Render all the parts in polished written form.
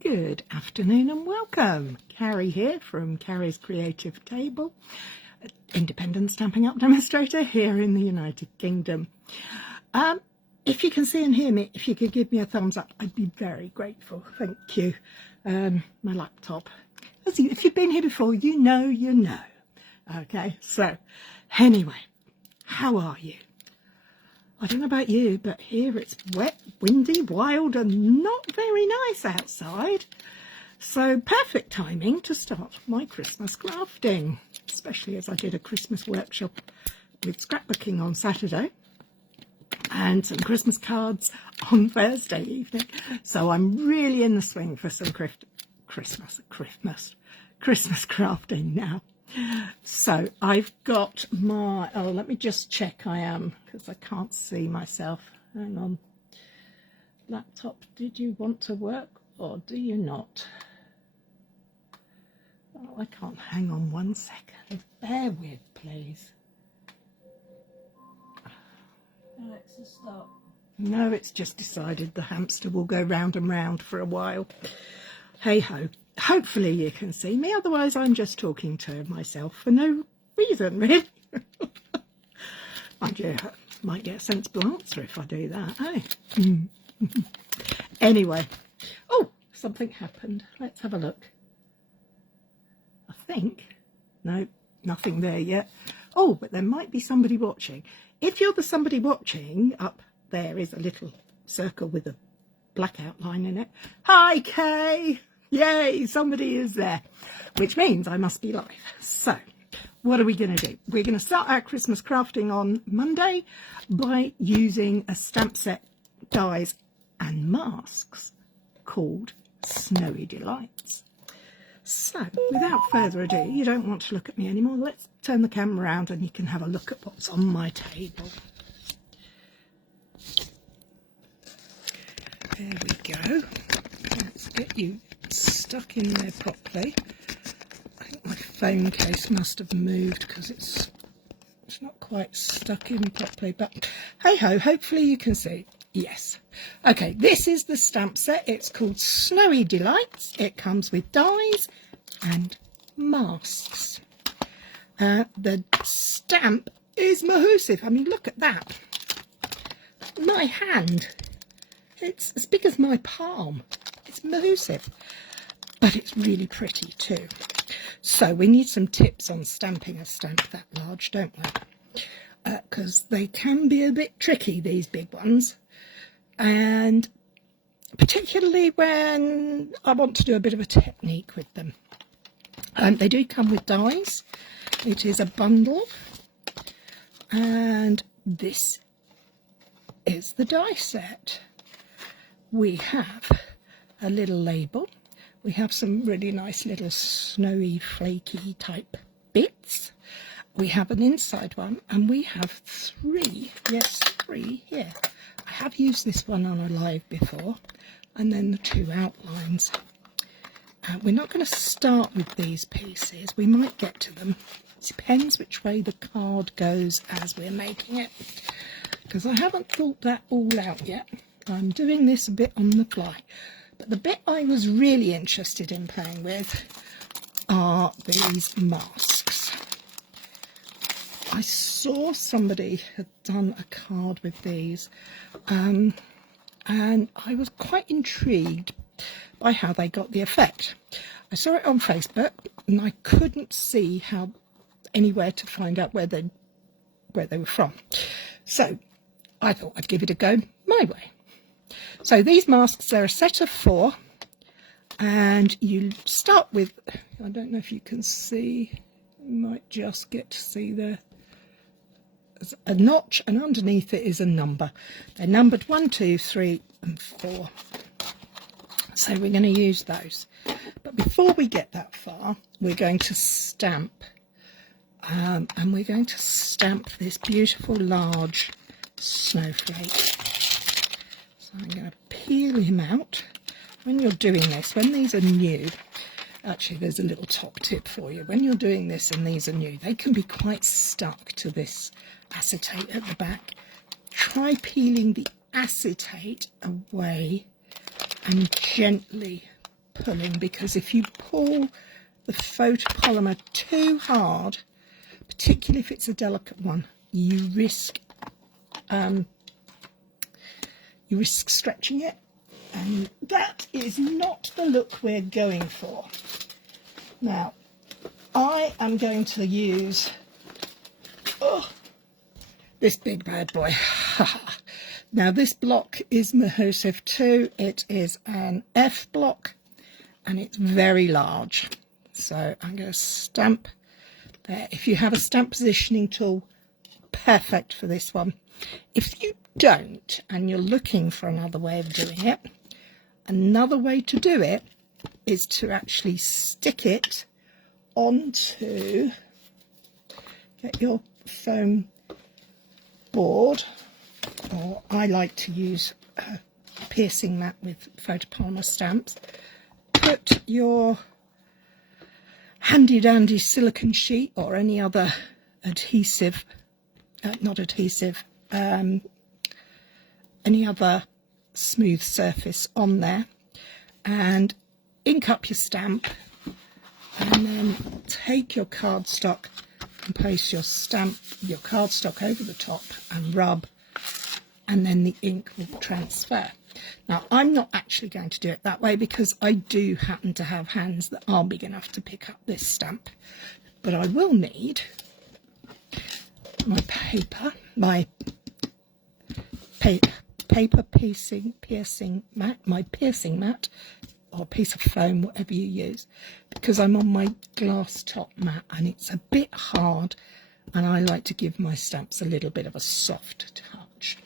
Good afternoon and welcome. Cary here from Cary's Creative Table, independent Stampin' Up demonstrator here in the United Kingdom. If you can see and hear me, if you could give me a thumbs up, I'd be very grateful. Thank you. My laptop. If you've been here before, you know. Okay, so anyway, how are you? I don't know about you, but here it's wet, windy, wild and not very nice outside. So perfect timing to start my Christmas crafting, especially as I did a Christmas workshop with scrapbooking on Saturday and some Christmas cards on Thursday evening. So I'm really in the swing for some Christmas crafting now. So I've got my, let me just check I am, because I can't see myself. Hang on. Laptop, did you want to work or do you not? Oh, I can't. Hang on 1 second. Bear with, please. Alexa, stop. No, it's just decided the hamster will go round and round for a while. Hey ho. Hopefully you can see me, otherwise I'm just talking to myself for no reason, really. Mind you, I might get a sensible answer if I do that, eh? Anyway, oh, something happened. Let's have a look. I think, no, nothing there yet. Oh, but there might be somebody watching. If you're the somebody watching, up there is a little circle with a black outline in it. Hi, Kay! Yay, somebody is there, which means I must be live. So what are we going to do? We're going to start our Christmas crafting on Monday by using a stamp set, dies and masks called Snowy Delights. So without further ado, you don't want to look at me anymore. Let's turn the camera around and you can have a look at what's on my table. There we go. Let's get you stuck in there properly. I think my phone case must have moved because it's not quite stuck in properly, but hey ho, hopefully you can see. Yes. Okay, this is the stamp set. It's called Snowy Delights. It comes with dies and masks. The stamp is mahoosive. I mean, look at that. My hand. It's as big as my palm. It's mahoosive, but it's really pretty too. So we need some tips on stamping a stamp that large, don't we? Because they can be a bit tricky, these big ones, and particularly when I want to do a bit of a technique with them. They do come with dies. It is a bundle, and this is the die set. We have a little label. We have some really nice little snowy, flaky type bits. We have an inside one, and we have three here. I have used this one on a live before, and then the two outlines. We're not going to start with these pieces. We might get to them. It depends which way the card goes as we're making it, because I haven't thought that all out yet. I'm doing this a bit on the fly. But the bit I was really interested in playing with are these masks. I saw somebody had done a card with these, and I was quite intrigued by how they got the effect. I saw it on Facebook and I couldn't see anywhere to find out where they were from. So I thought I'd give it a go my way. So these masks, they're a set of 4, and you start with, I don't know if you can see, you might just get to see there, there's a notch, and underneath it is a number. They're numbered 1, 2, 3 and 4. So we're going to use those. But before we get that far, we're going to stamp, and we're going to stamp this beautiful large snowflake. So I'm going to peel him out. When you're doing this, when these are new, actually there's a little top tip for you. When you're doing this and these are new, they can be quite stuck to this acetate at the back. Try peeling the acetate away and gently pulling, because if you pull the photopolymer too hard, particularly if it's a delicate one, you risk stretching it, and that is not the look we're going for. Now, I am going to use this big bad boy. Now, this block is Mahosive 2. It is an F block, and it's very large. So I'm going to stamp there. If you have a stamp positioning tool, perfect for this one. If you don't, and you're looking for another way of doing it, another way to do it is to actually stick it onto, get your foam board, or I like to use a piercing mat with photopolymer stamps. Put your handy dandy silicone sheet or any other adhesive, any other smooth surface on there, and ink up your stamp, and then take your cardstock and place your cardstock over the top and rub, and then the ink will transfer. Now, I'm not actually going to do it that way because I do happen to have hands that are big enough to pick up this stamp, but I will need my paper, paper piercing mat, my piercing mat, or a piece of foam, whatever you use, because I'm on my glass top mat and it's a bit hard, and I like to give my stamps a little bit of a soft touch.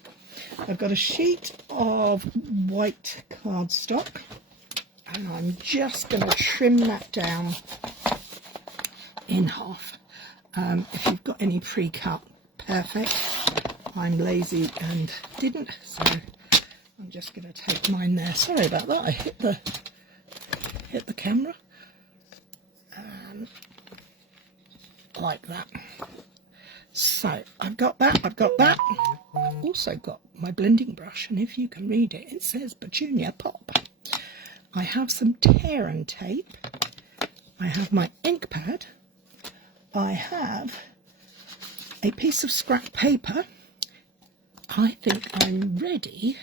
I've got a sheet of white cardstock, and I'm just going to trim that down in half. If you've got any pre-cut, perfect. I'm lazy and didn't, so I'm just going to take mine there. Sorry about that, I hit the camera, like that. So I've got that. I've also got my blending brush, and if you can read it, it says Petunia Pop. I have some tear and tape. I have my ink pad. I have a piece of scrap paper. I think I'm ready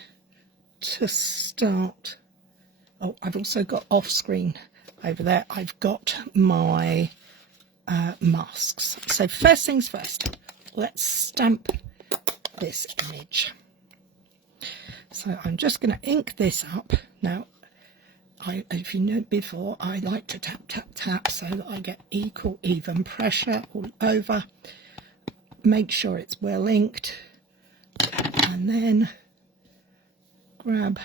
to start. Oh, I've also got off screen over there, I've got my masks. So first things first, let's stamp this image. So I'm just going to ink this up. Now, if you know before, I like to tap, tap, tap so that I get equal, even pressure all over. Make sure it's well inked, and then grab,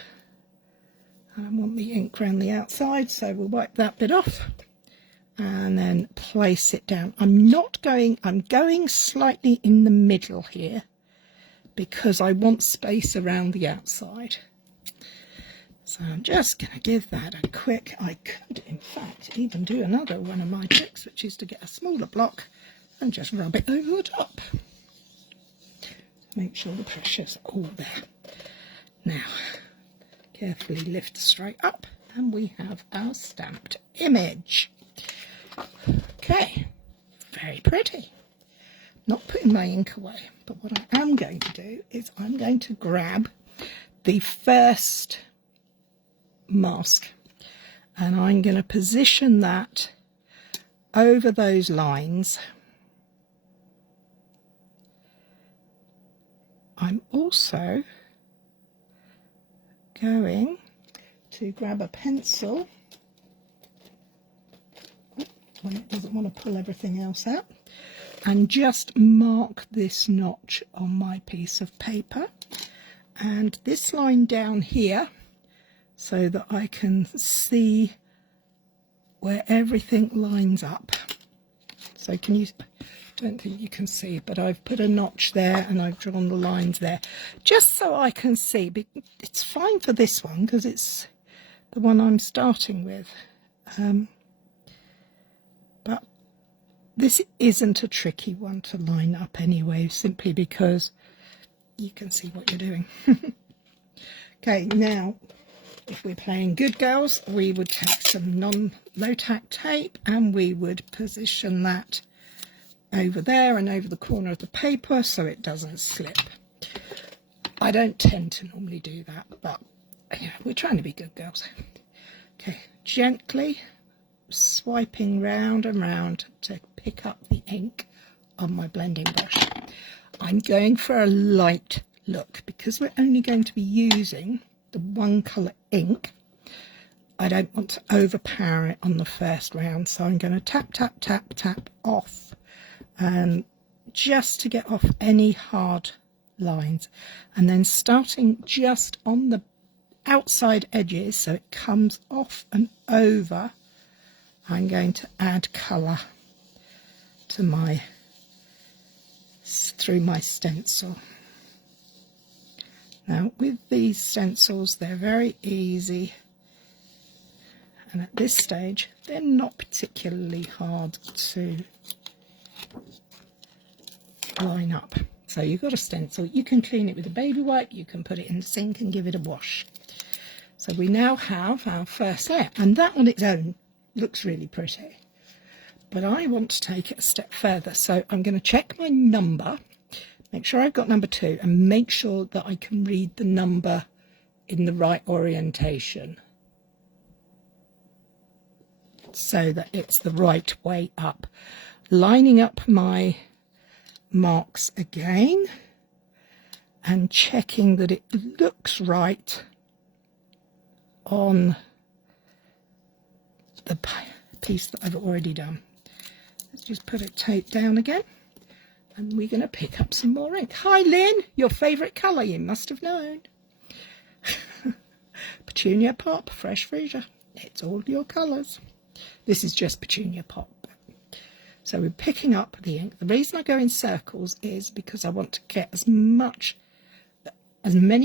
I want the ink around the outside, so we'll wipe that bit off and then place it down. I'm going slightly in the middle here because I want space around the outside. So I'm just going to give that a quick, I could in fact even do another one of my tricks, which is to get a smaller block and just rub it over the top. Make sure the pressure's all there. Now, carefully lift straight up, and we have our stamped image. Okay, very pretty. Not putting my ink away, but what I am going to do is I'm going to grab the first mask, and I'm going to position that over those lines. I'm also going to grab a pencil when it doesn't want to pull everything else out, and just mark this notch on my piece of paper and this line down here so that I can see where everything lines up. So can you, don't think you can see, but I've put a notch there and I've drawn the lines there just so I can see. It's fine for this one because it's the one I'm starting with, but this isn't a tricky one to line up anyway, simply because you can see what you're doing. Okay, now If we're playing good girls, we would take some non-low-tack tape and we would position that over there and over the corner of the paper so it doesn't slip. I don't tend to normally do that, but you know, we're trying to be good girls. Okay, gently swiping round and round to pick up the ink on my blending brush. I'm going for a light look because we're only going to be using the one colour ink. I don't want to overpower it on the first round, so I'm going to tap, tap, tap, tap off, just to get off any hard lines, and then starting just on the outside edges so it comes off and over, I'm going to add colour to through my stencil. Now with these stencils, they're very easy, and at this stage they're not particularly hard to line up. So you've got a stencil, you can clean it with a baby wipe, you can put it in the sink and give it a wash. So we now have our first layer, and that on its own looks really pretty. But I want to take it a step further, so I'm going to check my number, make sure I've got number 2, and make sure that I can read the number in the right orientation so that it's the right way up. Lining up my marks again and checking that it looks right on the piece that I've already done. Let's just put it taped down again, and we're going to pick up some more ink. Hi Lynn, your favourite colour, you must have known. Petunia Pop, Fresh Freesia, it's all your colours. This is just Petunia Pop. So we're picking up the ink. The reason I go in circles is because I want to get as many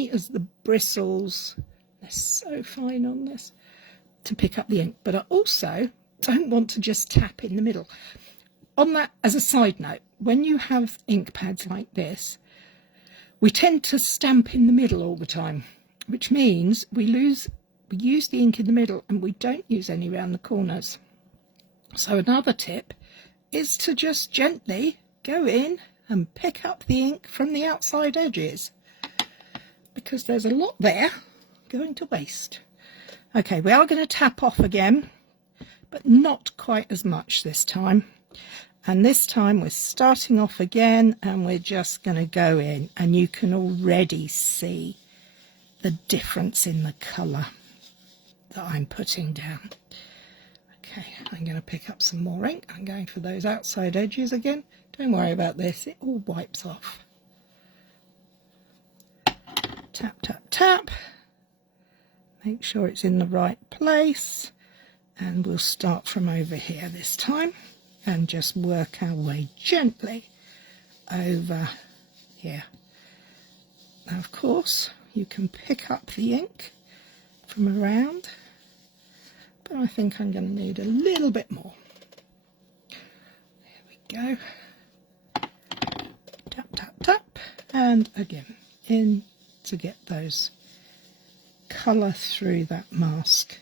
as the bristles, they're so fine on this, to pick up the ink. But I also don't want to just tap in the middle. On that, as a side note, when you have ink pads like this, we tend to stamp in the middle all the time, which means we use the ink in the middle and we don't use any around the corners. So another tip is to just gently go in and pick up the ink from the outside edges, because there's a lot there going to waste. Okay, we are going to tap off again, but not quite as much this time. And this time we're starting off again and we're just going to go in, and you can already see the difference in the colour that I'm putting down. Okay, I'm going to pick up some more ink. I'm going for those outside edges again. Don't worry about this, it all wipes off. Tap, tap, tap. Make sure it's in the right place. And we'll start from over here this time and just work our way gently over here. Now, of course, you can pick up the ink from around, but I think I'm going to need a little bit more. There we go. Tap, tap, tap, and again in to get those colour through that mask.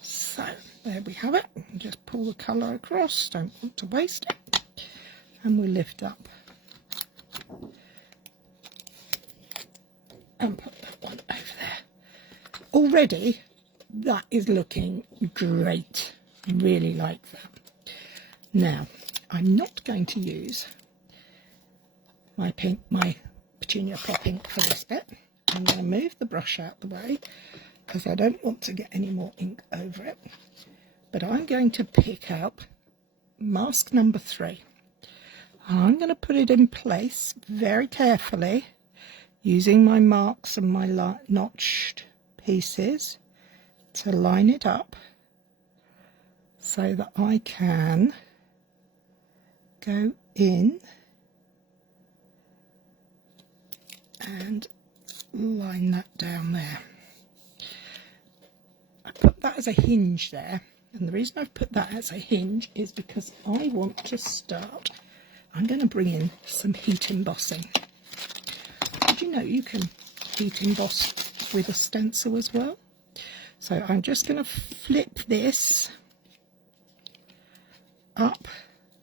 So there we have it. Just pull the colour across, don't want to waste it, and we lift up and put that one over there. Already that is looking great. I really like that. Now I'm not going to use my Petunia Pop ink for this bit. I'm going to move the brush out the way because I don't want to get any more ink over it. But I'm going to pick up mask number 3. And I'm going to put it in place very carefully using my marks and my notched pieces to line it up so that I can go in and line that down there. I put that as a hinge there, and the reason I've put that as a hinge is because I want to start. I'm going to bring in some heat embossing. you know, you can heat emboss with a stencil as well. So I'm just going to flip this up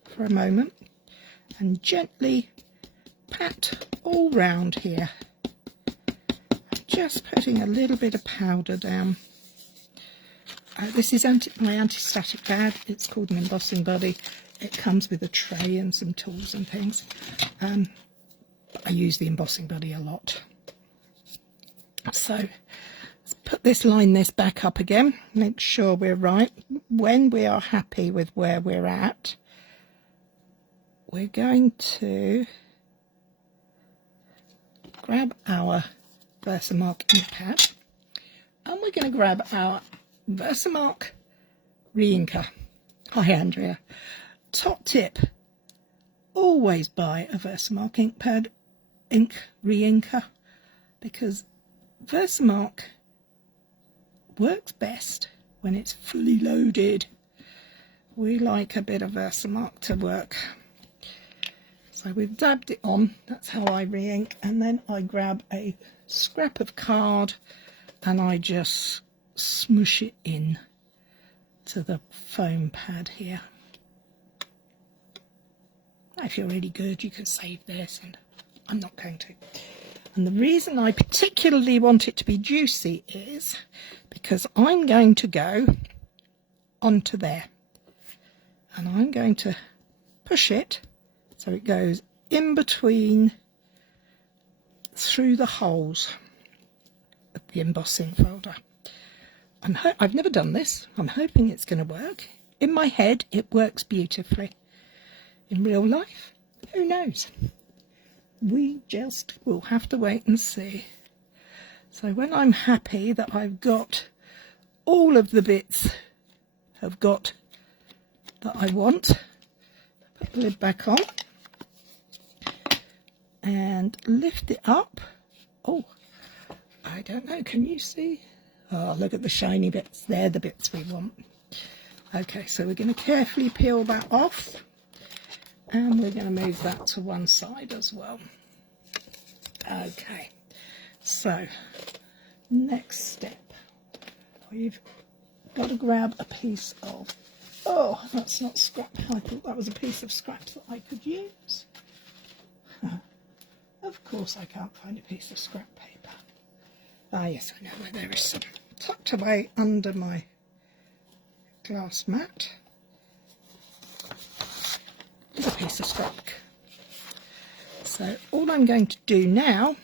for a moment and gently pat all round here. Just putting a little bit of powder down. This is my anti-static pad. It's called an embossing buddy. It comes with a tray and some tools and things. I use the embossing buddy a lot. So let's put this, line this back up again. Make sure we're right. When we are happy with where we're at, we're going to grab our Versamark ink pad and we're going to grab our Versamark Reinker. Hi Andrea. Top tip, always buy a Versamark ink pad, ink reinker, because Versamark works best when it's fully loaded. We like a bit of Versamark to work. So we've dabbed it on, that's how I re-ink, and then I grab a scrap of card and I just smush it in to the foam pad here. If you're really good, you can save this, and I'm not going to. And the reason I particularly want it to be juicy is because I'm going to go onto there, and I'm going to push it so it goes in between, through the holes of the embossing folder. I've never done this. I'm hoping it's going to work. In my head, it works beautifully. In real life, who knows? We just will have to wait and see. So when I'm happy that I've got all of the bits that I want, put the lid back on and lift it up. Oh, I don't know, can you see? Oh, look at the shiny bits. They're the bits we want. Okay, so we're going to carefully peel that off. And we're going to move that to one side as well. Okay, so next step, we've got to grab a piece of, oh, that's not scrap. I thought that was a piece of scrap that I could use. Of course I can't find a piece of scrap paper. Ah, yes, I know where there is some tucked away under my glass mat. A piece of scrap. So all I'm going to do now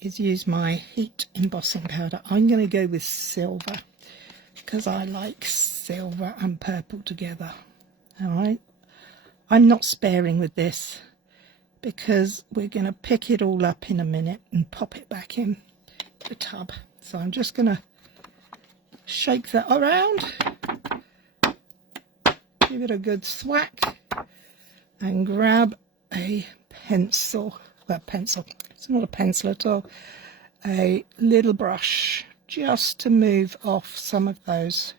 is use my heat embossing powder. I'm going to go with silver because I like silver and purple together. All right, I'm not sparing with this because we're going to pick it all up in a minute and pop it back in the tub. So I'm just going to shake that around, give it a good thwack, and grab a pencil, it's not a pencil at all, a little brush, just to move off some of those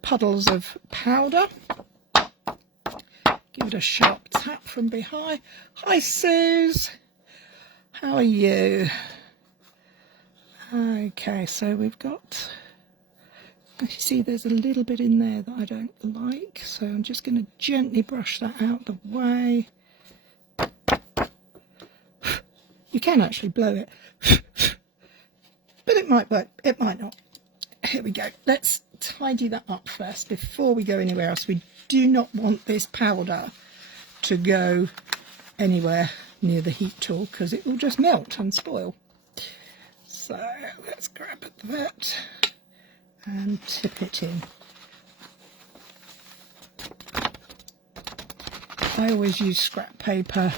puddles of powder. Give it a sharp tap from behind. Hi Suze, how are you? Okay, so we've got, you see there's a little bit in there that I don't like, so I'm just going to gently brush that out the way. You can actually blow it, but it might work, it might not. Here we go. Let's tidy that up first before we go anywhere else. We do not want this powder to go anywhere near the heat tool because it will just melt and spoil. So let's grab that and tip it in. I always use scrap paper.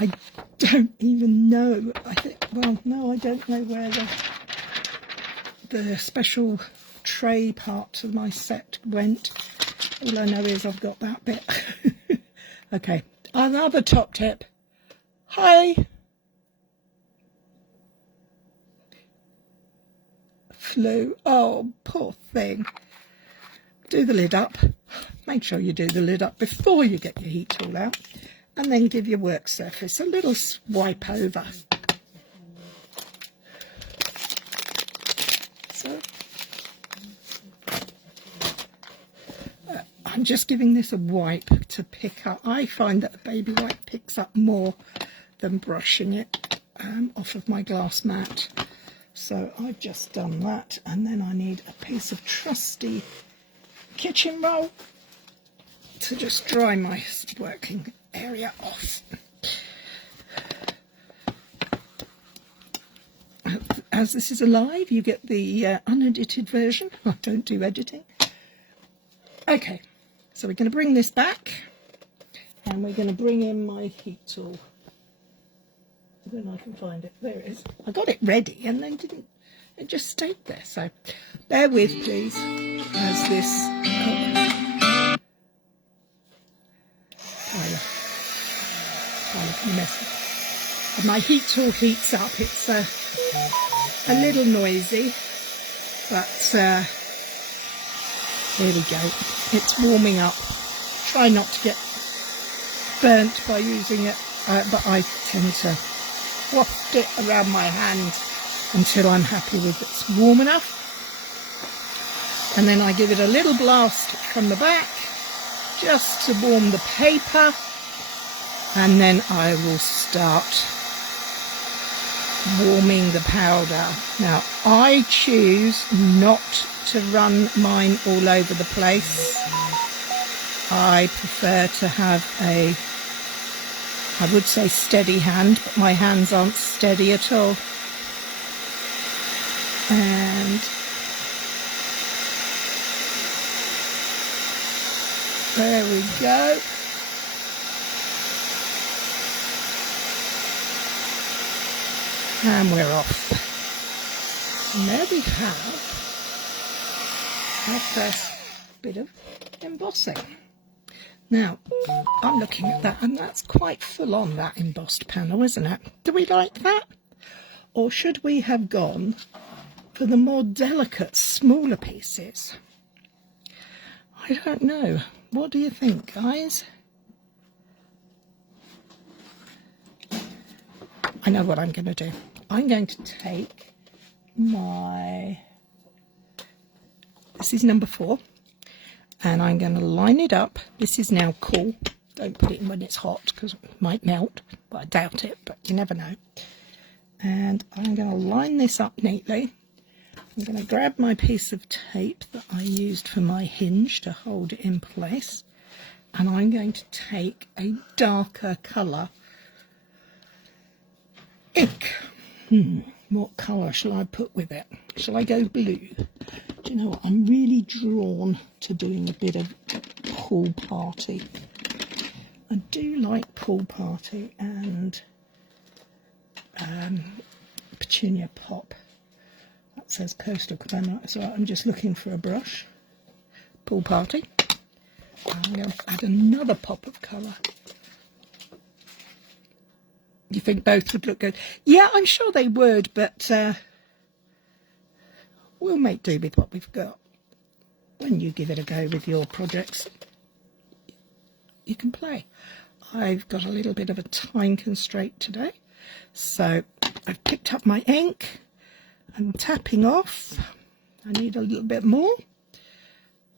I don't even know, I think, well, no, I don't know where the special tray part of my set went. All I know is I've got that bit. Okay, another top tip. Hi. Flew. Oh, poor thing. Do the lid up. Make sure you do the lid up before you get your heat tool out. and then give your work surface a little swipe over. So I'm just giving this a wipe to pick up. I find that a baby wipe picks up more than brushing it off of my glass mat. So I've just done that, and then I need a piece of trusty kitchen roll to just dry my working area off. As this is a live, you get the unedited version. I don't do editing. Okay, so we're going to bring this back, and we're going to bring in my heat tool. When I can find it. There it is. I got it ready and then it just stayed there. So bear with, please, as this Tyler, messy. My heat tool heats up. It's a little noisy, but there we go. It's warming up. Try not to get burnt by using it, but I tend to waft it around my hand until I'm happy with it's warm enough, and then I give it a little blast from the back just to warm the paper, and then I will start warming the powder. Now I choose not to run mine all over the place. I prefer to have a, I would say steady hand, but my hands aren't steady at all. And there we go. And we're off. And there we have our first bit of embossing. Now, I'm looking at that, and that's quite full on, that embossed panel, isn't it? Do we like that? Or should we have gone for the more delicate, smaller pieces? I don't know. What do you think, guys? I know what I'm going to do. I'm going to take my... This is number 4. And I'm going to line it up. This is now cool. Don't put it in when it's hot because it might melt. But I doubt it, but you never know. And I'm going to line this up neatly. I'm going to grab my piece of tape that I used for my hinge to hold it in place. And I'm going to take a darker colour ink. What colour shall I put with it? Shall I go blue? Do you know what? I'm really drawn to doing a bit of pool party. I do like pool party and petunia pop. That says coastal climate. So I'm just looking for a brush. Pool party. I'm going to add another pop of colour. You think both would look good? Yeah, I'm sure they would, but we'll make do with what we've got. When you give it a go with your projects, you can play. I've got a little bit of a time constraint today, so I've picked up my ink. I'm tapping off. I need a little bit more.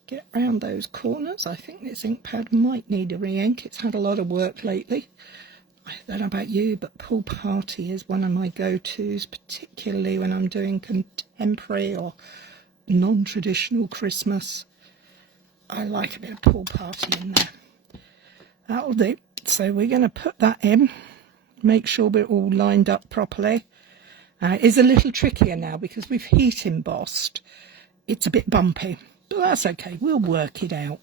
Get round those corners. I think this ink pad might need a re-ink. It's had a lot of work lately. I don't know about you, but pool party is one of my go-tos, particularly when I'm doing contemporary or non-traditional Christmas. I like a bit of pool party in there. That'll do. So we're going to put that in, make sure we're all lined up properly. It's a little trickier now because we've heat embossed. It's a bit bumpy, but that's okay. We'll work it out.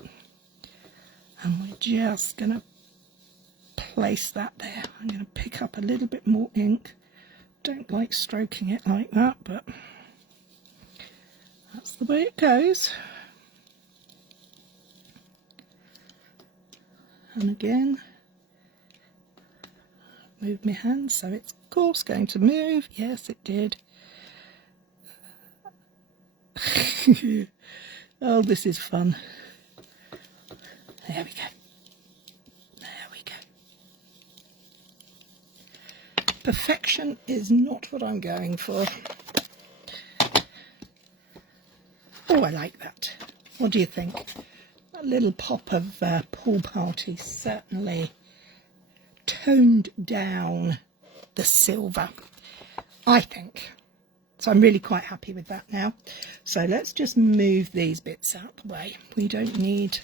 And we're just going to place that there. I'm going to pick up a little bit more ink. Don't like stroking it like that, but that's the way it goes. And again, move my hand so it's of course going to move. Yes, it did. Oh, this is fun. There we go. There we go. Perfection is not what I'm going for. Oh, I like that. What do you think? A little pop of pool party certainly toned down the silver, I think. So I'm really quite happy with that now. So let's just move these bits out the way. We don't need,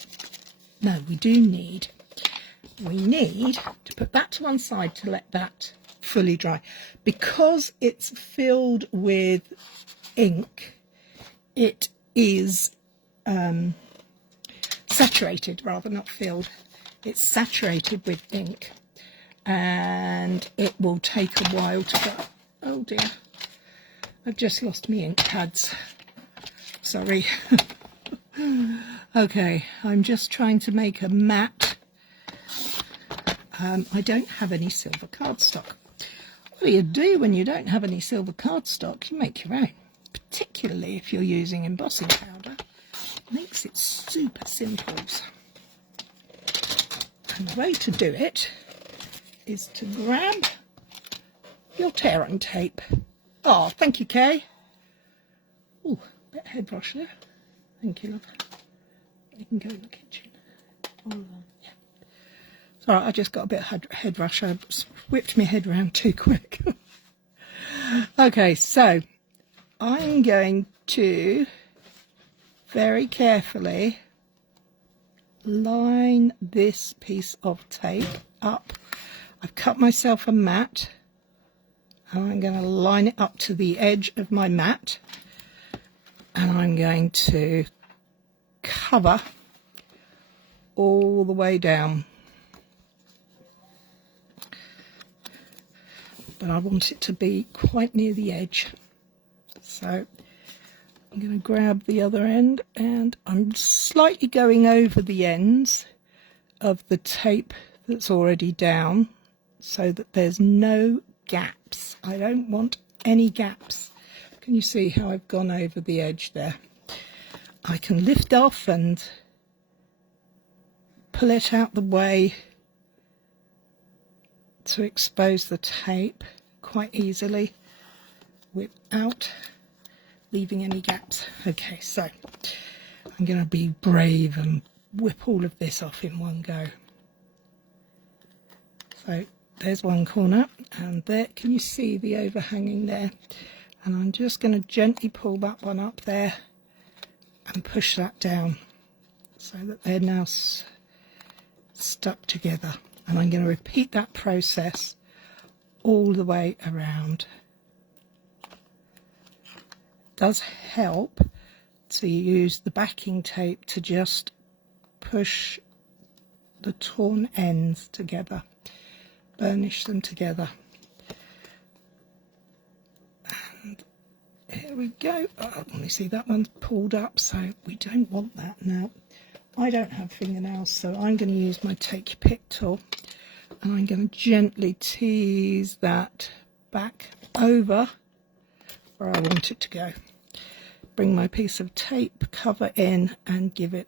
no, we do need, we need to put that to one side to let that fully dry. Because it's filled with ink, it is saturated, rather, not filled. It's saturated with ink, and it will take a while to go. Oh dear, I've just lost my ink pads. Sorry. Okay, I'm just trying to make a mat. I don't have any silver cardstock. What do you do when you don't have any silver cardstock? You make your own, particularly if you're using embossing powder. Makes it super simple. And the way to do it is to grab your tearing tape. Oh, thank you, Kay. Oh, bit of head brush there. Thank you, love. You can go in the kitchen. Yeah. Sorry, I just got a bit of head rush. I whipped my head around too quick. Okay, so I'm going to very carefully line this piece of tape up. I've cut myself a mat, and I'm going to line it up to the edge of my mat, and I'm going to cover all the way down. But I want it to be quite near the edge. So I'm going to grab the other end, and I'm slightly going over the ends of the tape that's already down so that there's no gaps. I don't want any gaps. Can you see how I've gone over the edge there? I can lift off and pull it out the way to expose the tape quite easily without leaving any gaps. Okay, so I'm going to be brave and whip all of this off in one go. So there's one corner, and there, can you see the overhanging there? And I'm just going to gently pull that one up there and push that down so that they're now stuck together. And I'm going to repeat that process all the way around. It does help to use the backing tape to just push the torn ends together, burnish them together. And here we go. Oh, let me see, that one's pulled up, so we don't want that now. I don't have fingernails, so I'm going to use my Take Your Pick tool, and I'm going to gently tease that back over where I want it to go. Bring my piece of tape cover in and give it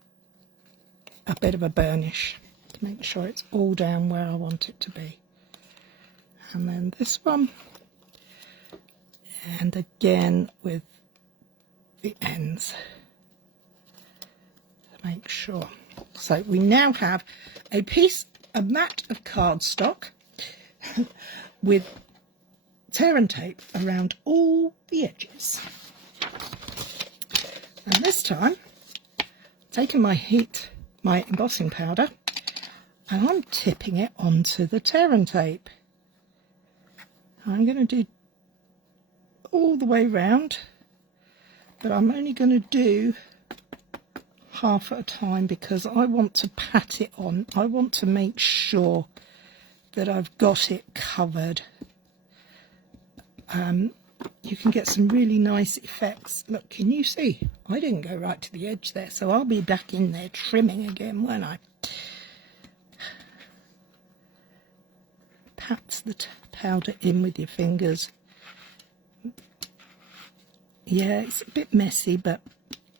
a bit of a burnish to make sure it's all down where I want it to be. And then this one, and again with the ends to make sure. So we now have a mat of cardstock with tear and tape around all the edges. And this time, taking my embossing powder, and I'm tipping it onto the tear and tape. I'm going to do all the way round, but I'm only going to do half at a time because I want to pat it on. I want to make sure that I've got it covered. You can get some really nice effects. Look, can you see? I didn't go right to the edge there, so I'll be back in there trimming again, won't I? Pat the powder in with your fingers. Yeah, it's a bit messy, but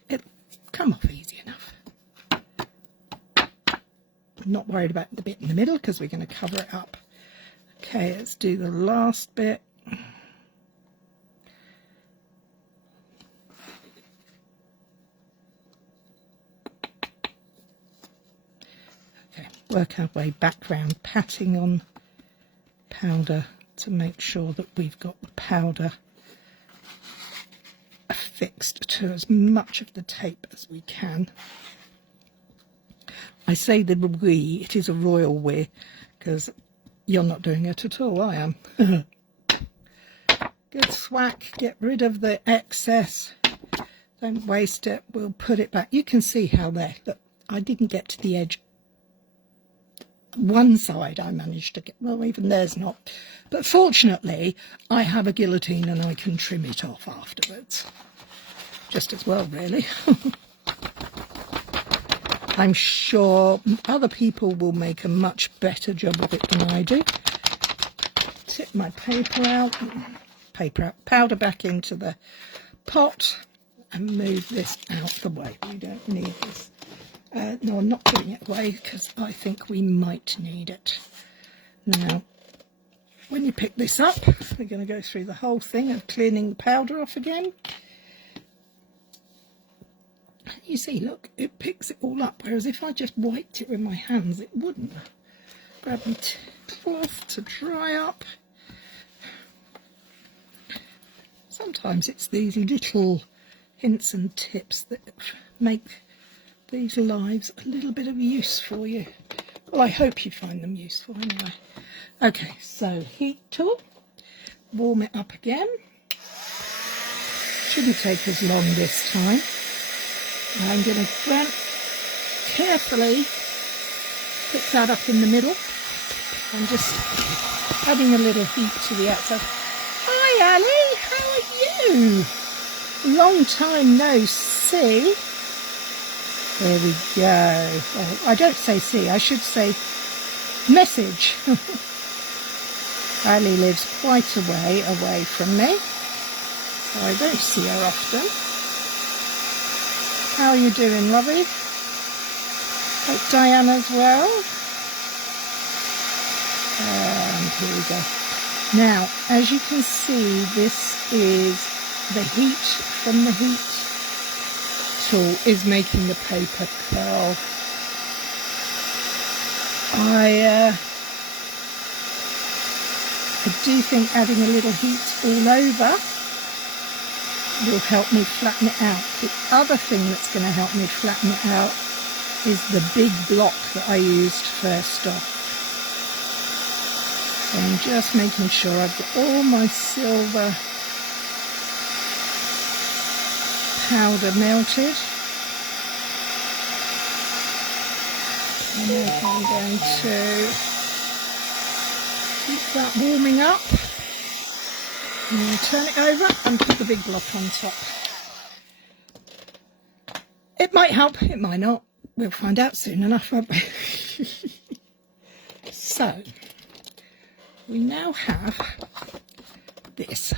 it'll come off easy enough. I'm not worried about the bit in the middle because we're going to cover it up. Okay, let's do the last bit. Okay, work our way back round, patting on powder to make sure that we've got the powder affixed to as much of the tape as we can. I say the we, it is a royal we, because you're not doing it at all, I am. Good thwack, get rid of the excess, don't waste it, we'll put it back. You can see how there, look, I didn't get to the edge. One side I managed to get, well, even there's not. But fortunately, I have a guillotine and I can trim it off afterwards. Just as well, really. I'm sure other people will make a much better job of it than I do. Tip my paper out, powder back into the pot and move this out the way. We don't need this. No, I'm not putting it away because I think we might need it. Now, when you pick this up, we're going to go through the whole thing of cleaning the powder off again. You see, look, it picks it all up, whereas if I just wiped it with my hands, it wouldn't. Grab my cloth to dry up. Sometimes it's these little hints and tips that make these lives a little bit of use for you. Well, I hope you find them useful anyway. Okay, so heat tool, warm it up again. Shouldn't take as long this time. I'm going to carefully put that up in the middle. I'm just adding a little heat to the outside. Hi Ali, how are you? Long time no see. There we go. Well, I don't say see, I should say message. Ali lives quite a way away from me, so I don't see her often. How are you doing, lovey? Hope Diana's well. And here we go. Now, as you can see, this is the heat from the heat tool is making the paper curl. I do think adding a little heat all over will help me flatten it out. The other thing that's going to help me flatten it out is the big block that I used first off. So I'm just making sure I've got all my silver powder melted. And then I'm going to keep that warming up. I'm going to turn it over and put the big block on top. It might help, it might not. We'll find out soon enough, won't we? So, we now have this.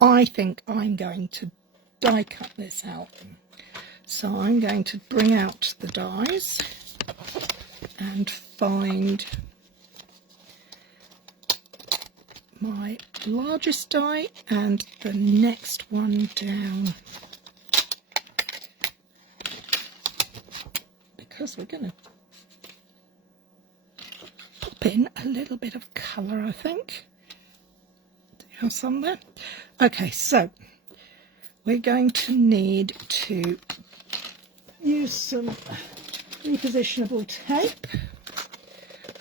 I think I'm going to die cut this out. So I'm going to bring out the dies and find my largest die and the next one down, because we're going to pop in a little bit of colour, I think. Do you have some there? Okay, so we're going to need to use some repositionable tape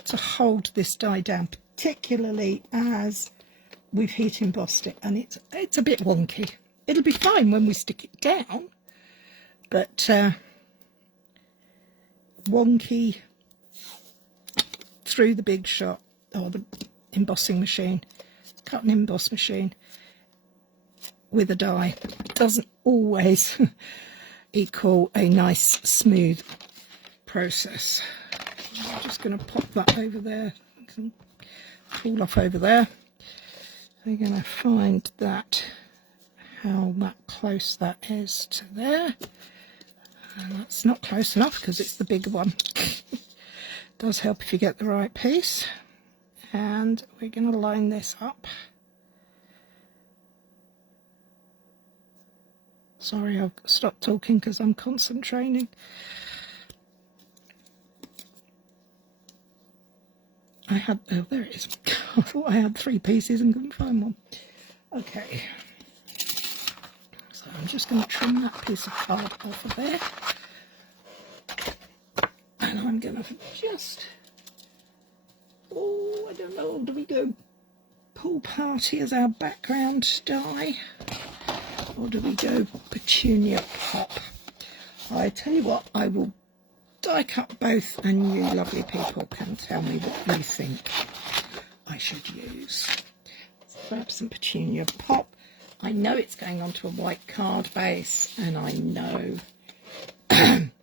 to hold this die down, particularly as we've heat embossed it, and it's a bit wonky. It'll be fine when we stick it down, but wonky through the big shot or the embossing machine, cut and emboss machine with a die doesn't always equal a nice smooth process. I'm just going to pop that over there, pull off over there. We're going to find that, how that close that is to there. And that's not close enough because it's the bigger one. Does help if you get the right piece. and we're going to line this up. Sorry, I've stopped talking because I'm concentrating. I had, oh, there it is. I thought I had 3 pieces and couldn't find one. Okay, so I'm just going to trim that piece of card off of there, and I'm going to just, oh, I don't know, do we go Pool Party as our background die, or do we go Petunia Pop? I tell you what, I will die cut both, and you lovely people can tell me what you think I should use. Grab some Petunia Pop. I know it's going onto a white card base, and I know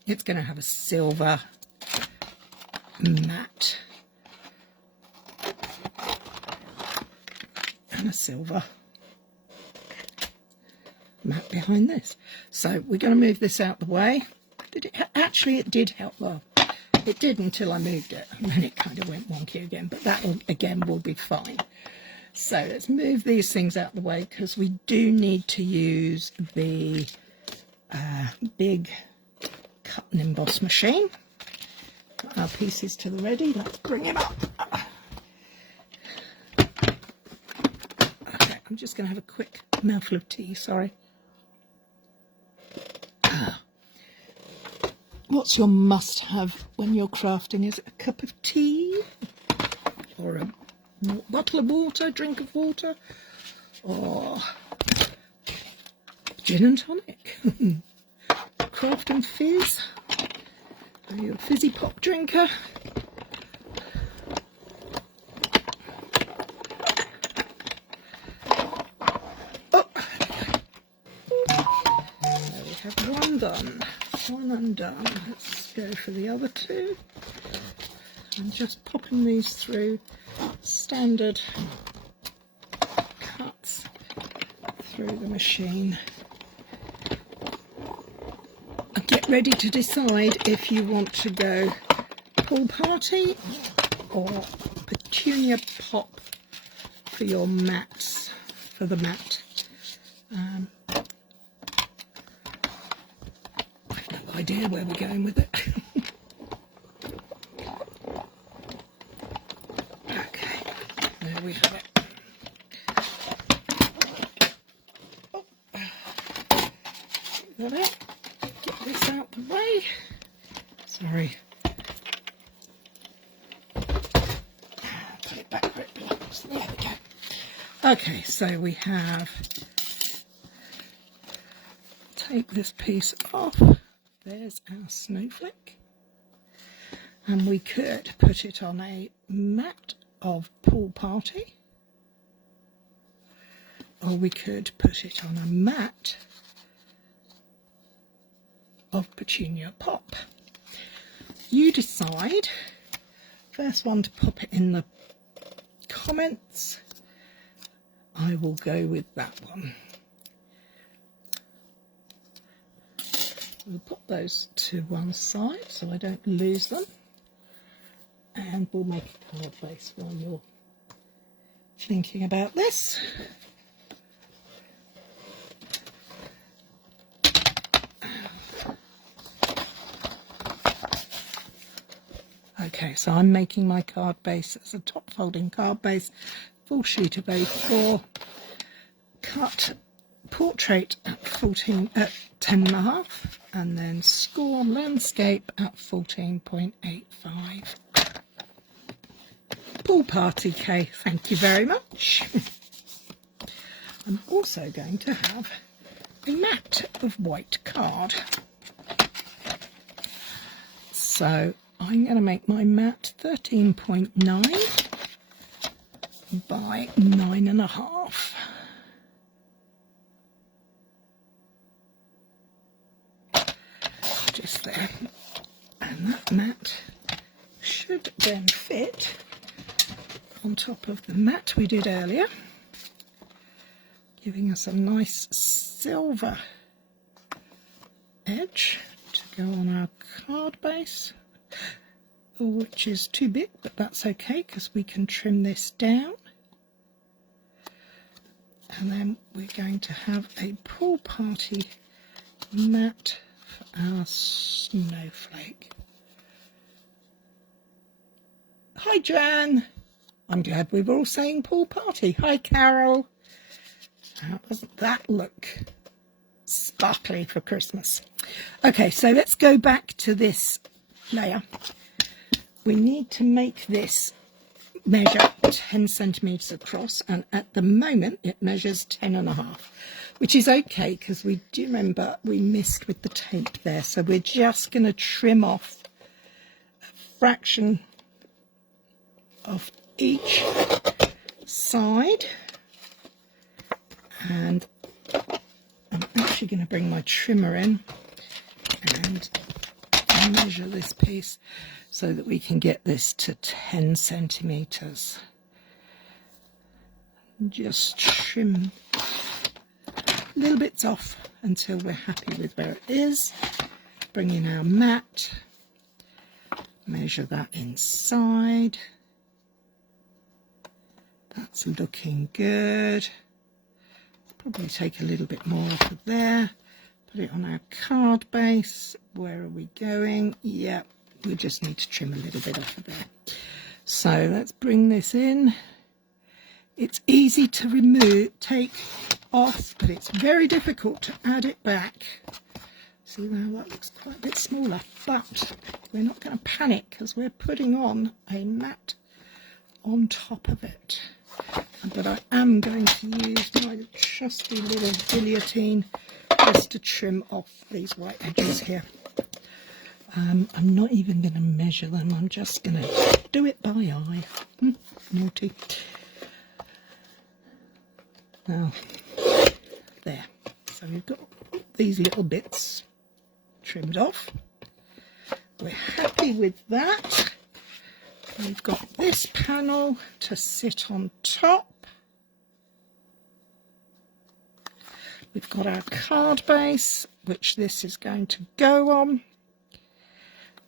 it's going to have a silver matte and a silver matte behind this. So we're going to move this out the way. Did it actually? It did help. Well, it did until I moved it, and then it kind of went wonky again. But that again will be fine. So let's move these things out the way because we do need to use the big cut and emboss machine. Got our pieces to the ready. Let's bring him up. Okay, I'm just going to have a quick mouthful of tea. Sorry. What's your must-have when you're crafting? Is it a cup of tea or a bottle of water, drink of water, or gin and tonic? Craft and fizz? Are you a fizzy pop drinker? Oh, there we have one done, one undone. Let's go for the other 2. I'm just popping these through standard cuts through the machine. And get ready to decide if you want to go Pool Party or Petunia Pop for your mats, for the mat. I've no idea where we're going with it. We have it. Oh. Got it. Get this out the way. Sorry. Put it back where it belongs. There we go. Okay, so we have, take this piece off. There's our snowflake. And we could put it on a mat of Pool Party, or we could put it on a mat of Petunia Pop. You decide. First one to pop it in the comments. I will go with that one. We'll put those to one side so I don't lose them. And we'll make a card base while you're thinking about this. Okay, so I'm making my card base as a top folding card base, full sheet of A4, cut portrait at 10.5, and then score landscape at 14.85. Pool Party K, thank you very much. I'm also going to have a mat of white card. So I'm going to make my mat 13.9 by 9.5. Just there. And that mat should then fit on top of the mat we did earlier, giving us a nice silver edge to go on our card base. which is too big, but that's okay because we can trim this down. And then we're going to have a pool party mat for our snowflake. Hi Jan, I'm glad we were all saying pool party. Hi Carol. How doesn't that look sparkly for Christmas? Okay, so let's go back to this layer. We need to make this measure 10 centimeters across, and at the moment it measures 10.5, which is okay because we do remember we missed with the tape there, so we're just going to trim off a fraction of each side. And I'm actually going to bring my trimmer in and measure this piece so that we can get this to 10 centimeters. Just trim little bits off until we're happy with where it is. Bring in our mat, measure that inside. That's looking good. Probably take a little bit more off of there. Put it on our card base. Where are we going? Yeah, we just need to trim a little bit off of there. So let's bring this in. It's easy to take off, but it's very difficult to add it back. See now that looks quite a bit smaller, but we're not going to panic because we're putting on a mat on top of it. But I am going to use my trusty little guillotine just to trim off these white edges here. I'm not even going to measure them, I'm just going to do it by eye. Naughty. Now, there. So we've got these little bits trimmed off. We're happy with that. We've got this panel to sit on top. We've got our card base, which this is going to go on.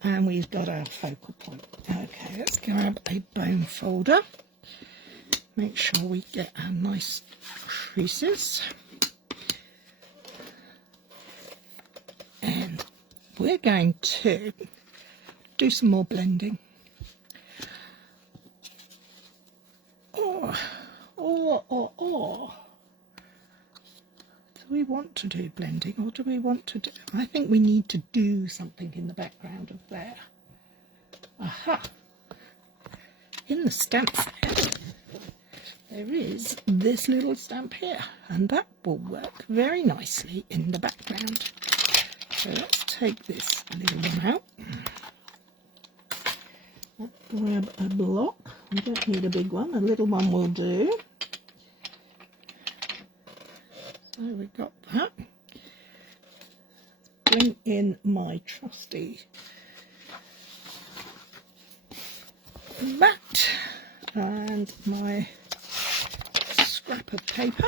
And we've got our focal point. Okay, let's grab a bone folder. Make sure we get our nice creases. And we're going to do some more blending. Or do we want to do blending, or do we want to do... I think we need to do something in the background of there. Aha! In the stamp set, there is this little stamp here, and that will work very nicely in the background. So let's take this little one out. Let's grab a block. We don't need a big one, a little one will do. So we've got that. Let's bring in my trusty mat and my scrap of paper.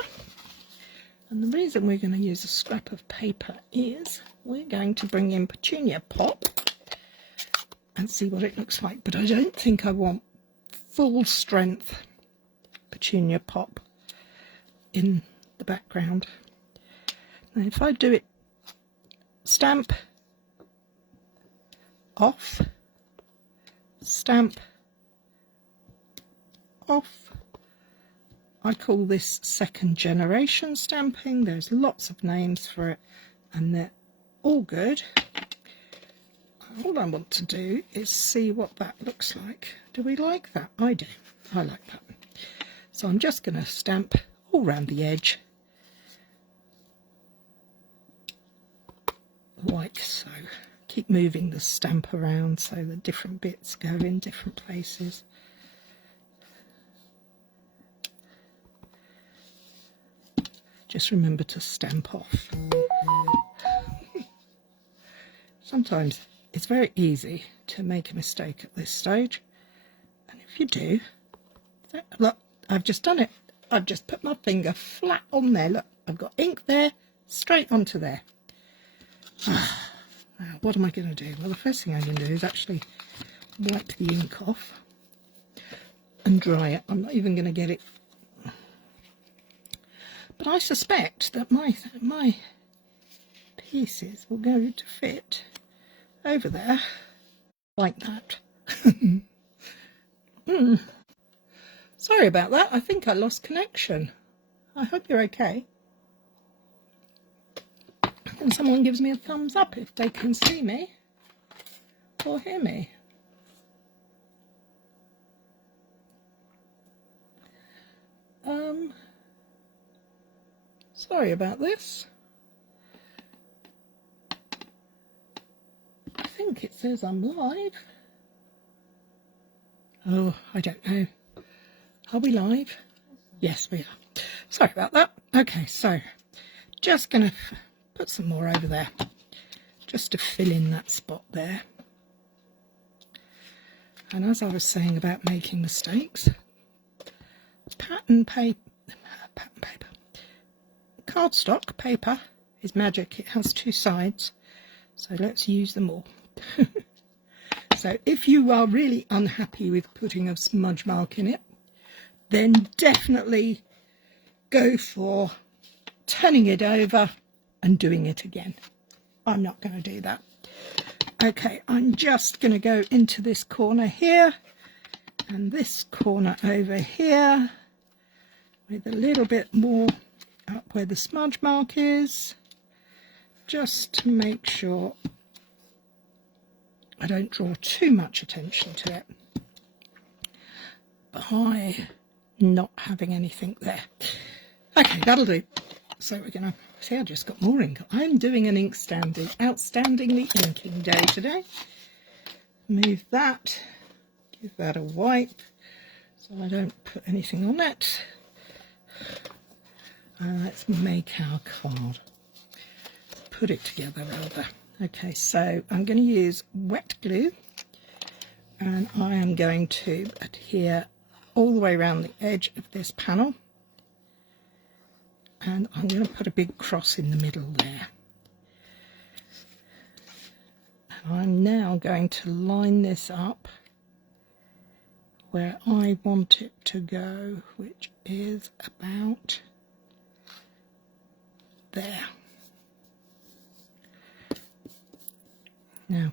And the reason we're going to use a scrap of paper is we're going to bring in Petunia Pop and see what it looks like. But I don't think I want full strength Petunia Pop in the background. Now if I do it stamp off, stamp off, I call this second generation stamping. There's lots of names for it and they're all good. All I want to do is see what that looks like. Do we like that? I do. I like that. So I'm just going to stamp all around the edge like so. Keep moving the stamp around so the different bits go in different places. Just remember to stamp off. Sometimes it's very easy to make a mistake at this stage, and if you do, look, I've just done it. I've just put my finger flat on there. Look, I've got ink there, straight onto there. Now, what am I going to do? Well, the first thing I'm going to do is actually wipe the ink off and dry it. I'm not even going to get it. But I suspect that my pieces will go to fit over there like that. Sorry about that. I think I lost connection. I hope you're okay. And someone gives me a thumbs up if they can see me or hear me. Sorry about this. I think it says I'm live. Oh, I don't know. Are we live? Yes, we are. Sorry about that. Okay, so just going to put some more over there just to fill in that spot there. And as I was saying about making mistakes, pattern paper, cardstock paper is magic. It has two sides, so let's use them all. So if you are really unhappy with putting a smudge mark in it, then definitely go for turning it over and doing it again. I'm not going to do that. Okay, I'm just going to go into this corner here and this corner over here with a little bit more up where the smudge mark is, just to make sure I don't draw too much attention to it by not having anything there. Okay, that'll do. So we're going to see, I just got more ink. I'm doing an outstandingly inking day today. Move that, give that a wipe so I don't put anything on it. And let's make our card. Put it together rather. Okay, so I'm going to use wet glue and I am going to adhere all the way around the edge of this panel. And I'm going to put a big cross in the middle there. And I'm now going to line this up where I want it to go, which is about there. Now,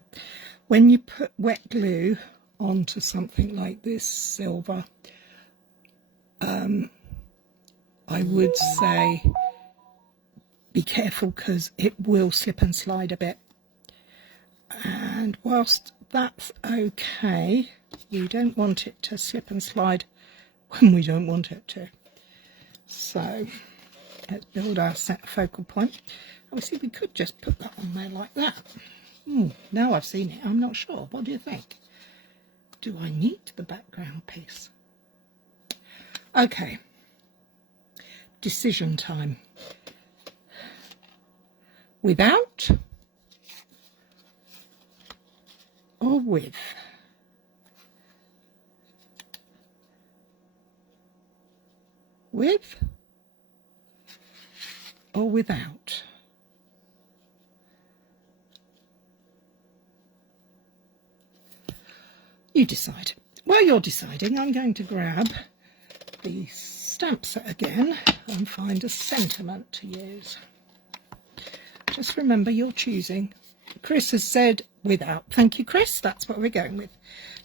when you put wet glue onto something like this silver, I would say be careful because it will slip and slide a bit. And whilst that's okay, we don't want it to slip and slide when we don't want it to. So let's build our focal point. Obviously we could just put that on there like that. Now I've seen it, I'm not sure. What do you think? Do I need the background piece? Okay. Decision time. Without or with? With or without? You decide. While you're deciding, I'm going to grab the stamp set again and find a sentiment to use. Just remember you're choosing. Chris has said without. Thank you, Chris. That's what we're going with.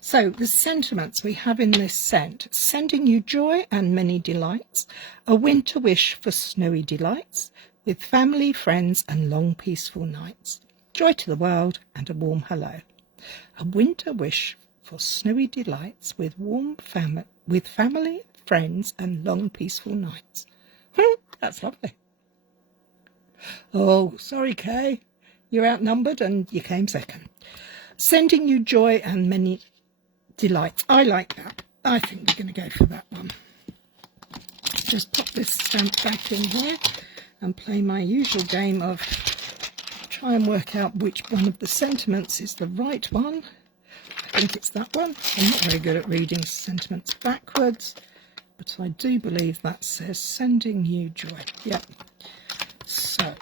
So the sentiments we have in this scent: sending you joy and many delights, a winter wish for snowy delights, with family, friends and long peaceful nights, joy to the world and a warm hello. A winter wish for snowy delights with family, friends and long peaceful nights. That's lovely. Oh, sorry, Kay. You're outnumbered and you came second. Sending you joy and many delights. I like that. I think we're going to go for that one. Just pop this stamp back in here and play my usual game of try and work out which one of the sentiments is the right one. I think it's that one. I'm not very good at reading sentiments backwards, but I do believe that says sending you joy. Yep. So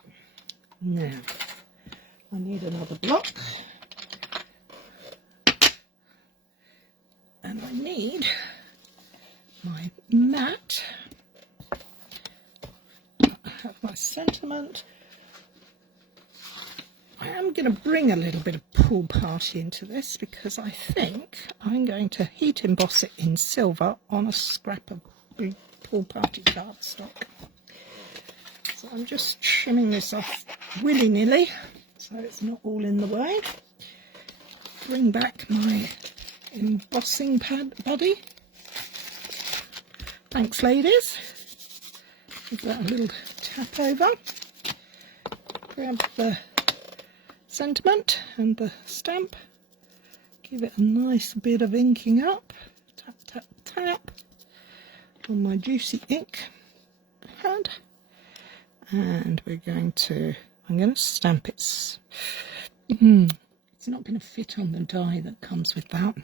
now I need another block. And I need my mat. I have my sentiment. I am going to bring a little bit of Pool Party into this because I think I'm going to heat emboss it in silver on a scrap of Pool Party cardstock. So I'm just trimming this off willy-nilly so it's not all in the way. Bring back my embossing pad buddy. Thanks, ladies. Give that a little tap over. Grab the sentiment and the stamp. Give it a nice bit of inking up. Tap, tap, tap on my juicy ink pad. And I'm going to stamp it. It's not going to fit on the die that comes with that.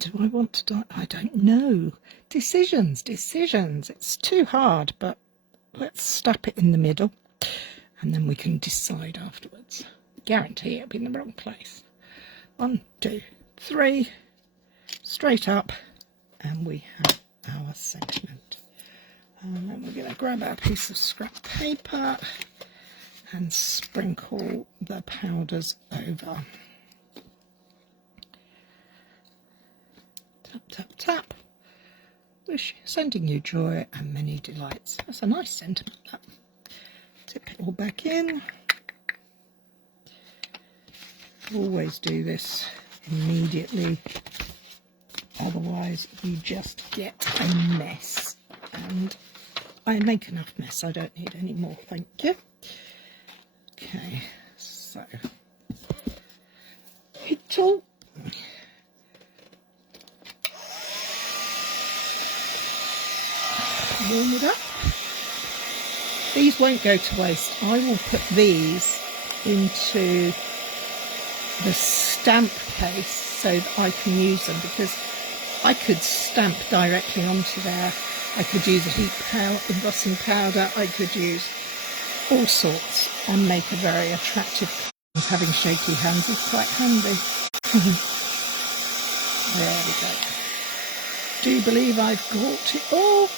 Do I want to die? I don't know. Decisions. It's too hard, but let's stamp it in the middle and then we can decide afterwards. Guarantee it'll be in the wrong place. 1, 2, 3, straight up, and we have our sentiment. And then we're going to grab our piece of scrap paper and sprinkle the powders over. Tap, tap, tap. Sending you joy and many delights. That's a nice sentiment, that. Tip it all back in. Always do this immediately, otherwise you just get a mess. And I make enough mess, I don't need any more, thank you. Okay, so it all. Warm it up. These won't go to waste. I will put these into the stamp case so that I can use them, because I could stamp directly onto there. I could use a heat embossing powder. I could use all sorts and make a very attractive. Having shaky hands is quite handy. There we go. Do you believe I've got it all?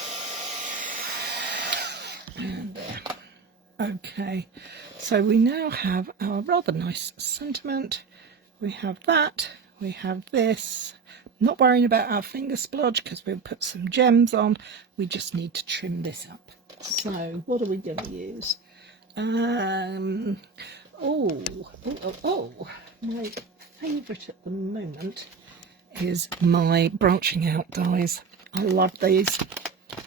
And there. Okay, so we now have our rather nice sentiment. We have that, we have this. Not worrying about our finger splodge because we'll put some gems on. We just need to trim this up. So what are we going to use? My favourite at the moment is my branching out dies. I love these.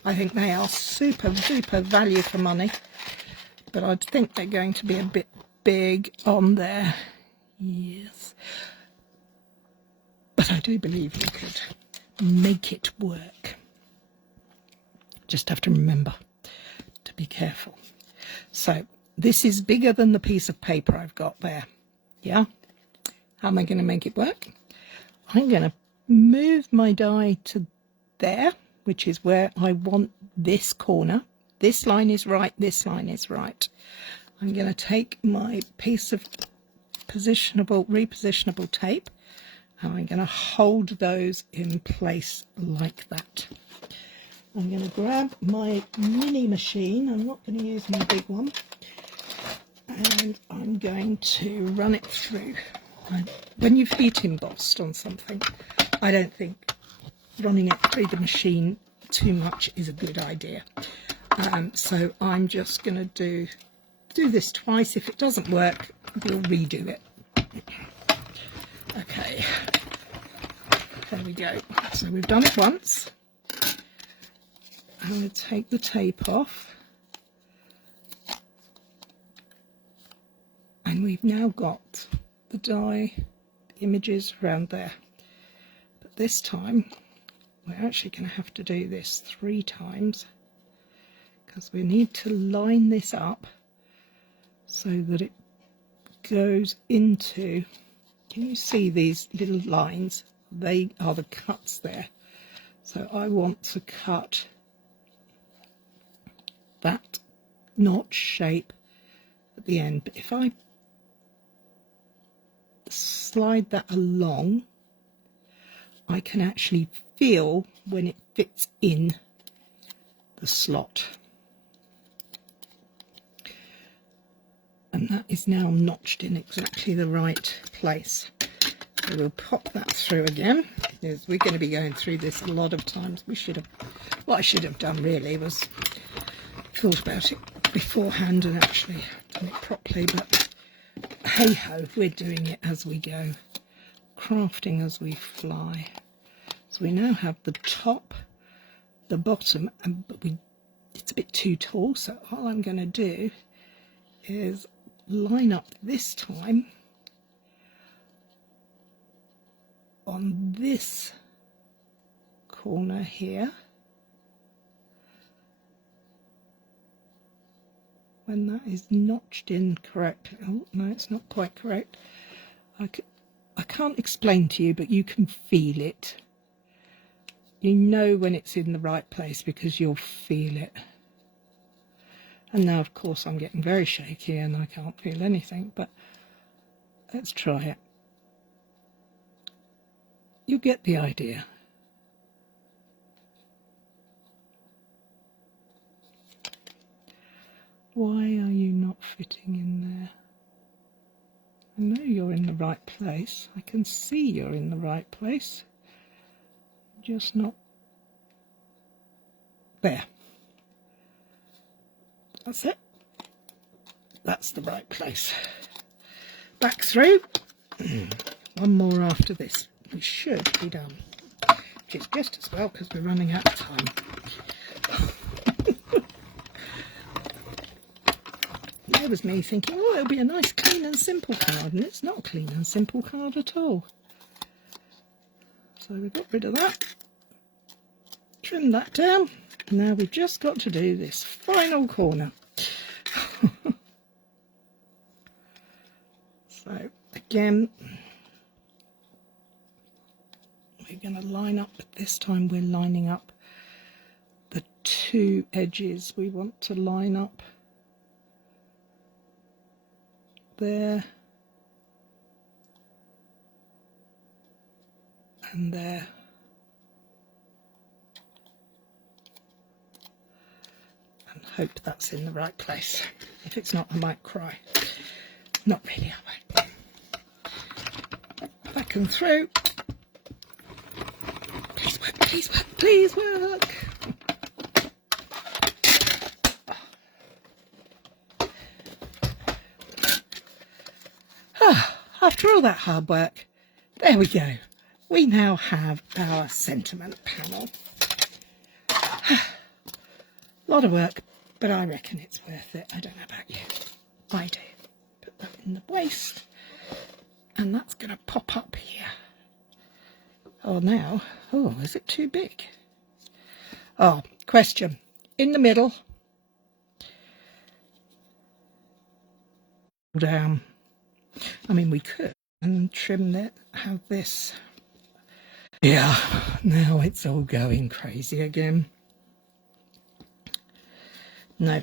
I think they are super duper value for money, but I think they're going to be a bit big on there. Yes, but I do believe you could make it work. Just have to remember to be careful. So this is bigger than the piece of paper I've got there. Yeah, how am I going to make it work? I'm going to move my die to there, which is where I want this corner. This line is right, this line is right. I'm going to take my piece of repositionable tape, and I'm going to hold those in place like that. I'm going to grab my mini machine. I'm not going to use my big one. And I'm going to run it through. When you've heat embossed on something, I don't think running it through the machine too much is a good idea. So I'm just going to do this twice. If it doesn't work, we'll redo it. Okay, there we go. So we've done it once. I'm going to take the tape off, and we've now got the die images around there. But this time we're actually going to have to do this 3 times, because we need to line this up so that it goes into, can you see these little lines? They are the cuts there. So I want to cut that notch shape at the end. But if I slide that along, I can actually feel when it fits in the slot. And that is now notched in exactly the right place. So we'll pop that through again, because we're going to be going through this a lot of times. What I should have done really was thought about it beforehand and actually done it properly, but hey ho, we're doing it as we go, crafting as we fly. So we now have the top, the bottom, but it's a bit too tall, so all I'm going to do is line up this time on this corner here, when that is notched in correctly. Oh no, it's not quite correct. I can't explain to you, but you can feel it. You know when it's in the right place because you'll feel it. And now, of course, I'm getting very shaky and I can't feel anything, but let's try it. You get the idea. Why are you not fitting in there? I know you're in the right place. I can see you're in the right place. Just not there. That's it. That's the right place. Back through. One more after this. We should be done. Which is just as well because we're running out of time. There was me thinking, oh, it'll be a nice clean and simple card, and it's not a clean and simple card at all. So we got rid of that. Trim that down. Now we've just got to do this final corner. So again, we're going to line up, but this time we're lining up the two edges. We want to line up there and there. And hope that's in the right place. If it's not, I might cry. Not really, I won't. Back and through. Please work, please work, please work. After all that hard work, there we go. We now have our sentiment panel. A lot of work, but I reckon it's worth it. I don't know about you. I do. Put that in the waste, and that's going to pop up here. Oh, now, oh, is it too big? Oh, question. In the middle. Down. I mean, we could and trim that, have this. Yeah, now it's all going crazy again. No,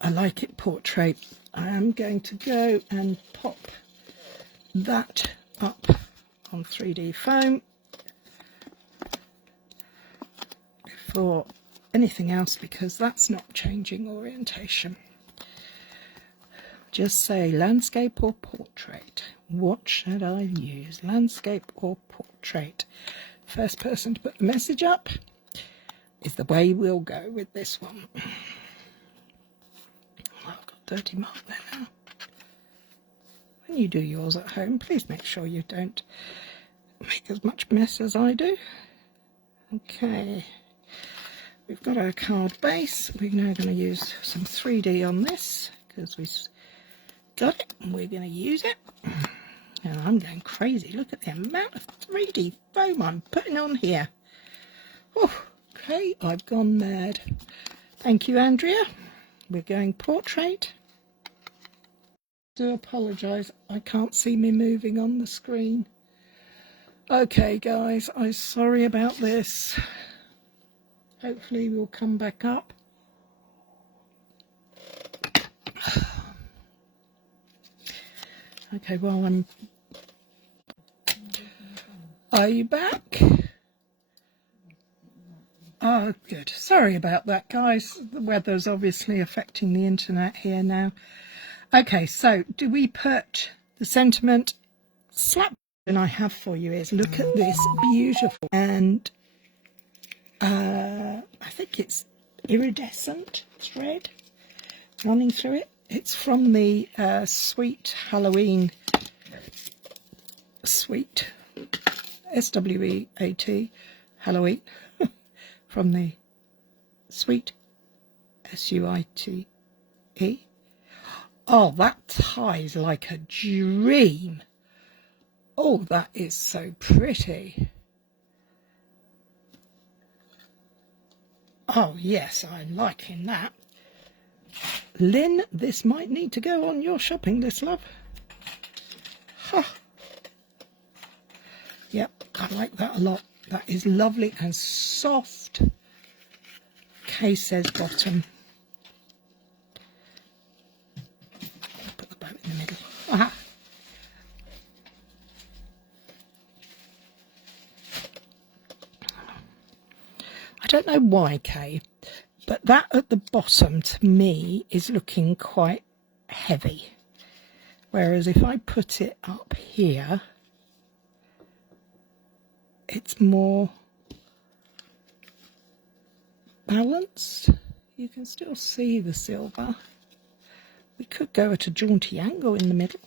I like it portrait. I am going to go and pop that up on 3D foam before anything else, because that's not changing orientation. Just say landscape or portrait. What should I use? Landscape or portrait? First person to put the message up is the way we'll go with this one. Oh, I've got dirty mark there now. When you do yours at home, please make sure you don't make as much mess as I do. Okay, we've got our card base. We're now going to use some 3D on this because we've got it and we're going to use it. And I'm going crazy. Look at the amount of 3D foam I'm putting on here. Oh, okay, I've gone mad. Thank you, Andrea. We're going portrait. Do apologise, I can't see me moving on the screen. Okay, guys, I'm sorry about this. Hopefully we'll come back up. Okay, well, are you back? Oh, good. Sorry about that, guys. The weather's obviously affecting the internet here now. Okay, so do we put the sentiment? Slap and I have for you is look at this beautiful, and I think it's iridescent thread running through it. It's from the Sweet Halloween, Sweet, SWEAT, Halloween, from the Sweet, SUITE. Oh, that ties like a dream. Oh, that is so pretty. Oh, yes, I'm liking that. Lynn, this might need to go on your shopping list, love. Huh. Yep, I like that a lot. That is lovely and soft. Kay says bottom. Put the bow in the middle. Aha. I don't know why, Kay, but that at the bottom to me is looking quite heavy. Whereas if I put it up here, it's more balanced. You can still see the silver. We could go at a jaunty angle in the middle.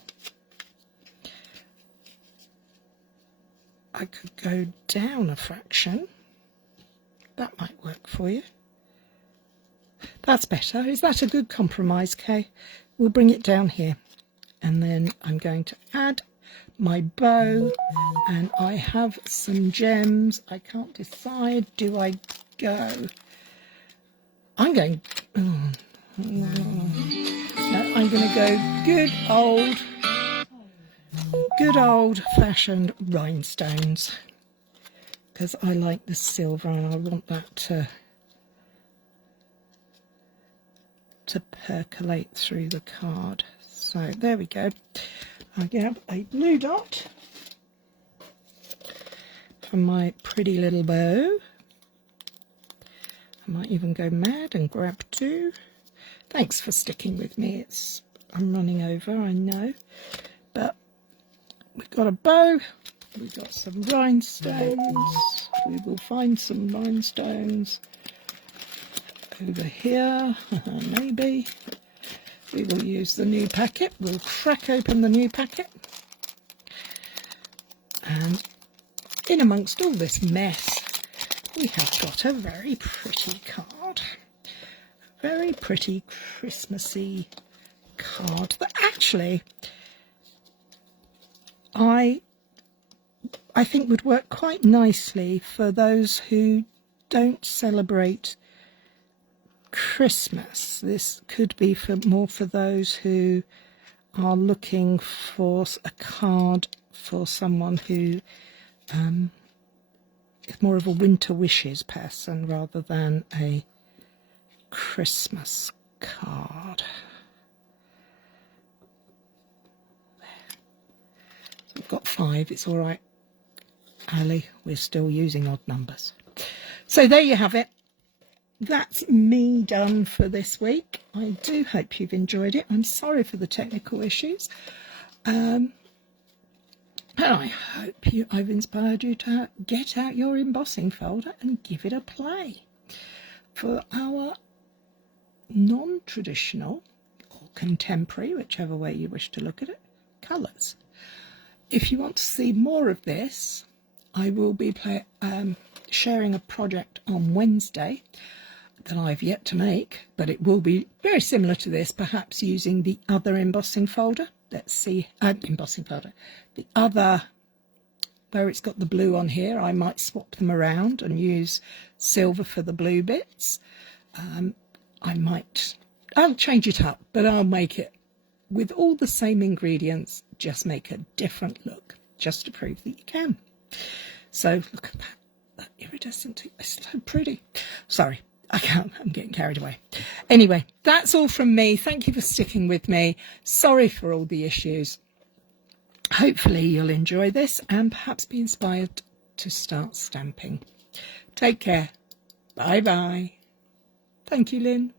I could go down a fraction. That might work for you. That's better. Is that a good compromise, Kay? We'll bring it down here. And then I'm going to add my bow, and I have some gems. I can't decide. Do I go? I'm going. Oh, no. No, I'm going to go good old-fashioned rhinestones, because I like the silver and I want that to percolate through the card. So there we go. I have a blue dot for my pretty little bow. I might even go mad and grab two. Thanks for sticking with me. I'm running over, I know. But we've got a bow, we've got some rhinestones. We will find some rhinestones over here, maybe. We will use the new packet. We'll crack open the new packet. And in amongst all this mess, we have got a very pretty card. Very pretty Christmassy card that actually I think would work quite nicely for those who don't celebrate Christmas. This could be more for those who are looking for a card for someone who is more of a winter wishes person rather than a Christmas card. We've got 5, it's all right, Ali, we're still using odd numbers. So there you have it. That's me done for this week. I do hope you've enjoyed it. I'm sorry for the technical issues. And I hope I've inspired you to get out your embossing folder and give it a play for our non-traditional or contemporary, whichever way you wish to look at it, colours. If you want to see more of this, I will be sharing a project on Wednesday that I've yet to make, but it will be very similar to this, perhaps using the other embossing folder. Let's see, embossing folder. The other, where it's got the blue on here, I might swap them around and use silver for the blue bits. I'll change it up, but I'll make it with all the same ingredients, just make a different look, just to prove that you can. So look at that iridescent, it's so pretty. Sorry, I'm getting carried away. Anyway, that's all from me. Thank you for sticking with me. Sorry for all the issues. Hopefully you'll enjoy this and perhaps be inspired to start stamping. Take care. Bye bye. Thank you, Lynn.